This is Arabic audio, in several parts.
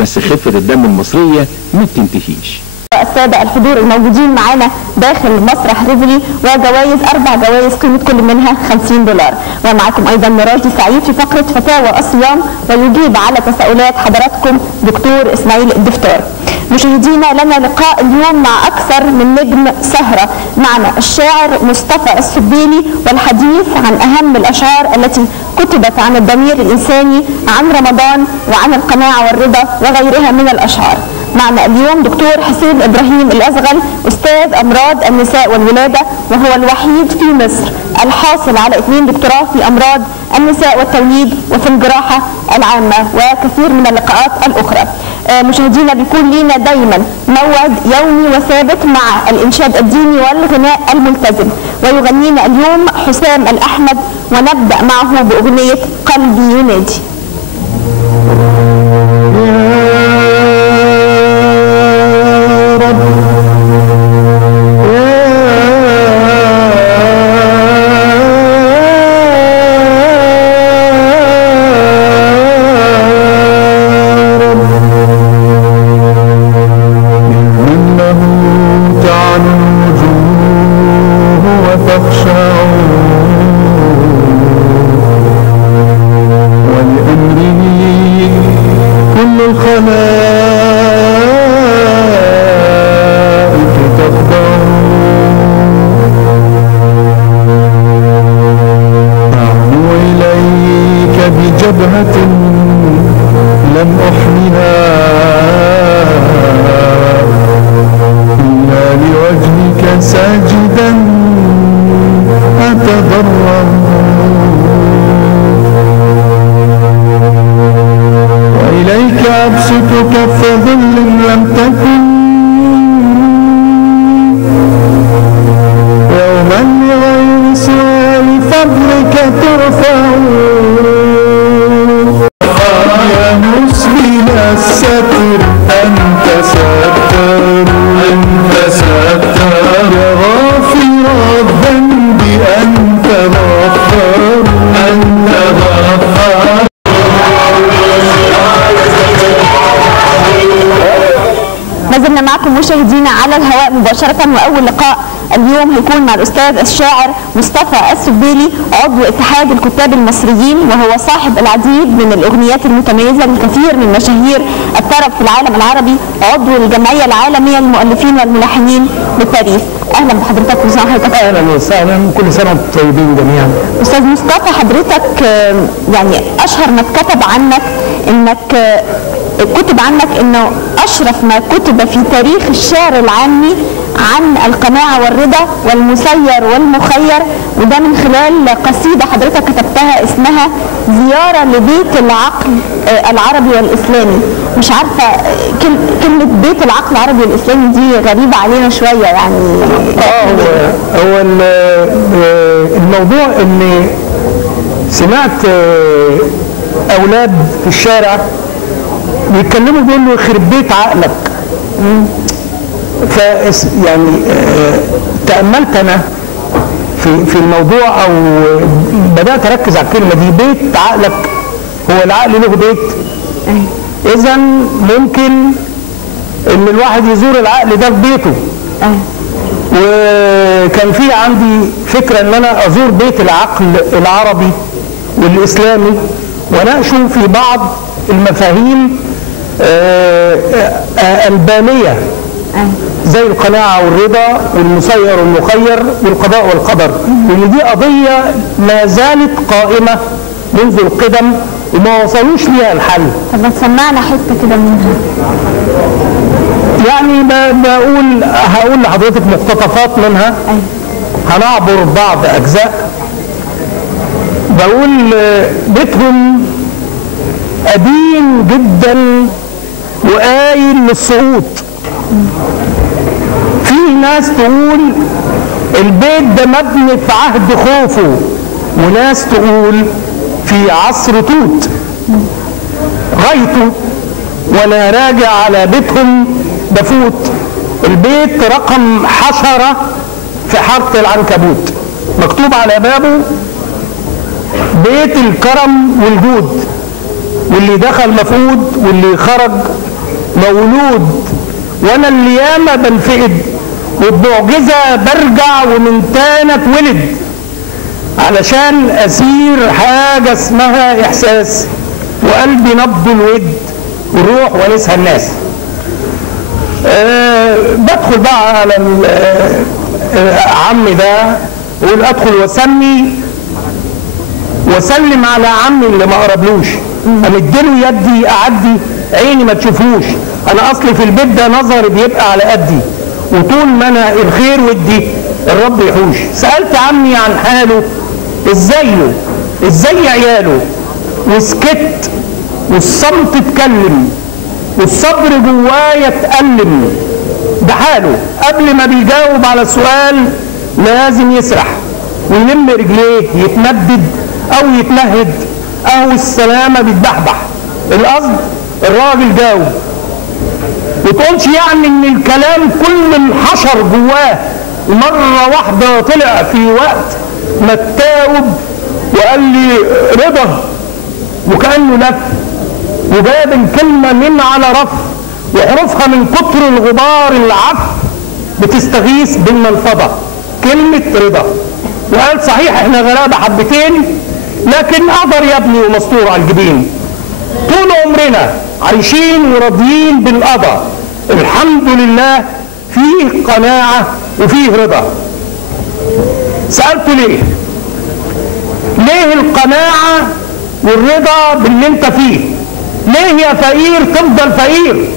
بس خفة الدم المصرية ما بتنتهيش. السادة الحضور الموجودين معانا داخل مسرح ريفولي وجوائز 4 جوائز قيمة كل منها $50. ومعكم أيضا مراجي سعيد في فقرة فتاوى الصيام، ويجيب على تساؤلات حضراتكم دكتور إسماعيل الدفتار. مشاهدينا، لنا لقاء اليوم مع أكثر من نجم سهرة. معنا الشاعر مصطفى السبيلي والحديث عن أهم الأشعار التي كتبت عن الضمير الإنساني، عن رمضان وعن القناعة والرضا وغيرها من الأشعار. معنا اليوم دكتور حسين إبراهيم الأزغل، أستاذ أمراض النساء والولادة، وهو الوحيد في مصر الحاصل على 2 دكتوراه في أمراض النساء والتوليد وفي الجراحة العامة، وكثير من اللقاءات الأخرى. مشاهدينا، بيكون لينا دايما موعد يومي وثابت مع الإنشاد الديني والغناء الملتزم، ويغنينا اليوم حسام الأحمد، ونبدأ معه بأغنية قلبي ينادي. مشاهدينا على الهواء مباشرة، وأول لقاء اليوم هيكون مع الأستاذ الشاعر مصطفى السبيلي، عضو اتحاد الكتاب المصريين، وهو صاحب العديد من الأغنيات المتميزة لكثير من مشاهير الطرب في العالم العربي، عضو الجمعية العالمية للمؤلفين والملحنين بباريس. أهلا بحضرتك وسهلا. أهلا وسهلا، كل سنة وانتم طيبين جميعا. أستاذ مصطفى، حضرتك يعني أشهر ما اتكتب عنك إنك كتب عنك انه اشرف ما كتب في تاريخ الشعر العامي عن القناعة والرضا والمسير والمخير، وده من خلال قصيدة حضرتك كتبتها اسمها زيارة لبيت العقل العربي والإسلامي. مش عارفة كلمة بيت العقل العربي والإسلامي دي غريبة علينا شوية يعني. هو الموضوع اني سمعت اولاد في الشارع بيتكلموا بيقولوا يخرب بيت عقلك. يعني تأملت أنا في الموضوع، أو بدأت أركز على الكلمة دي، بيت عقلك. هو العقل له بيت؟ إذا ممكن إن الواحد يزور العقل ده في بيته. وكان في عندي فكرة إن أنا أزور بيت العقل العربي والإسلامي وناقشه في بعض المفاهيم البانية زي القناعة والرضا والمسير والمخير والقضاء والقدر، لأن دي قضية ما زالت قائمة منذ القدم وما وصلوش ليها الحل. طب ما تسمعنا حتة كده منها. يعني هقول لحضرتك مقتطفات منها. هنعبر بعض أجزاء. بقول بيتهم قديم جدا وقايل للسقوط. في ناس تقول البيت ده مبني في عهد خوفو، وناس تقول في عصر توت. غايته وانا راجع على بيتهم بفوت، البيت رقم 10 في حارة العنكبوت، مكتوب على بابه بيت الكرم والجود. واللي دخل مفقود واللي خرج مولود، وانا اللي ياما بنفقد وبمعجزه برجع ومن تاني اتولد، علشان اسير حاجه اسمها احساس وقلبي نبض الود والروح ونسها الناس. بدخل بقى على عمي ده واقول ادخل واسلم على عمي اللي ما قربلوش، امدله يدي اعدي عيني ما تشوفوش، انا اصلي في البيت ده نظري بيبقى على قدي، وطول ما انا الخير ودي الرب يحوش. سالت عمي عن حاله، ازاي عياله، وسكت والصمت اتكلم والصبر جوايا اتألم. ده حاله قبل ما بيجاوب على السؤال لازم يسرح ويلم رجليه يتمدد او يتمهد او السلامه بتبحبح. القصد الراجل جاوب، وتقولش يعني ان الكلام كل انحشر جواه مره واحده طلع في وقت ما تتاوب وقال لي رضا، وكانه لف وجاب الكلمه من على رف وحروفها من كتر الغبار العف بتستغيث بالمنفضه كلمه رضا، وقال صحيح احنا غلابه حبتين لكن قدر يا ابني ومستور على الجبين، طول عمرنا عايشين وراضيين بالقضاء، الحمد لله فيه قناعه وفيه رضا. سالته ليه القناعه والرضا باللي انت فيه؟ ليه يا فقير تفضل فقير؟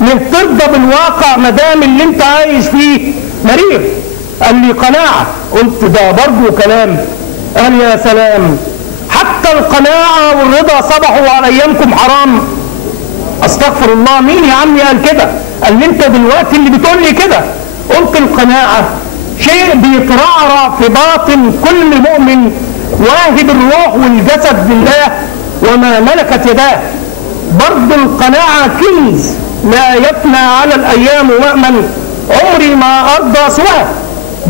ليه ترضى بالواقع ما دام اللي انت عايش فيه مرير؟ قال لي قناعه. قلت ده برضه كلام. قال يا سلام، حتى القناعه والرضا صبحوا على ايامكم حرام. استغفر الله، مين يا عمي قال كده؟ قال لي انت دلوقتي اللي بتقول لي كده. قلت القناعه شيء بيترعرع في باطن كل مؤمن واهب الروح والجسد لله وما ملكت يداه. برضه القناعه كنز لا يفنى على الايام مأمن، عمري ما ارضى سواه.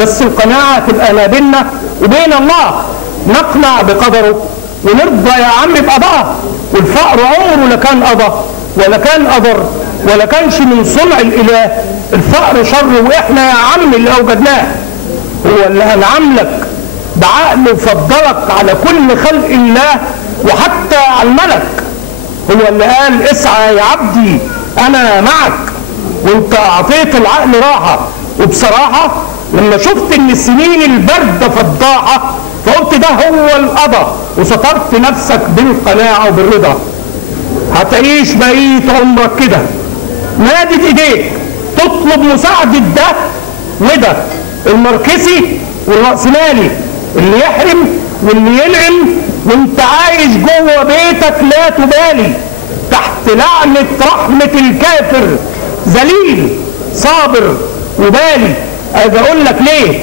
بس القناعه تبقى ما بيننا وبين الله، نقنع بقدره ونرضى يا عم بقضاءه. والفقر عمره لا كان قضى ولا كان قدر ولا كانش من صنع الاله. الفقر شر واحنا يا عم اللي اوجدناه. هو اللي هنعاملك بعقل وفضلك على كل خلق الله وحتى على الملك. هو اللي قال اسعى يا عبدي انا معك، وانت اعطيت العقل راحه. وبصراحه لما شفت ان السنين البارده فضاحه فقلت ده هو القضاء، وسترت نفسك بالقناعه وبالرضا. هتعيش بقيه عمرك كده مادد ايديك تطلب مساعده ده وده، الماركسي والرأسمالي، اللي يحرم واللي ينعم، وانت عايش جوه بيتك لا تبالي تحت لعنه رحمه الكافر، ذليل صابر وبالي. اجي اقول لك ليه؟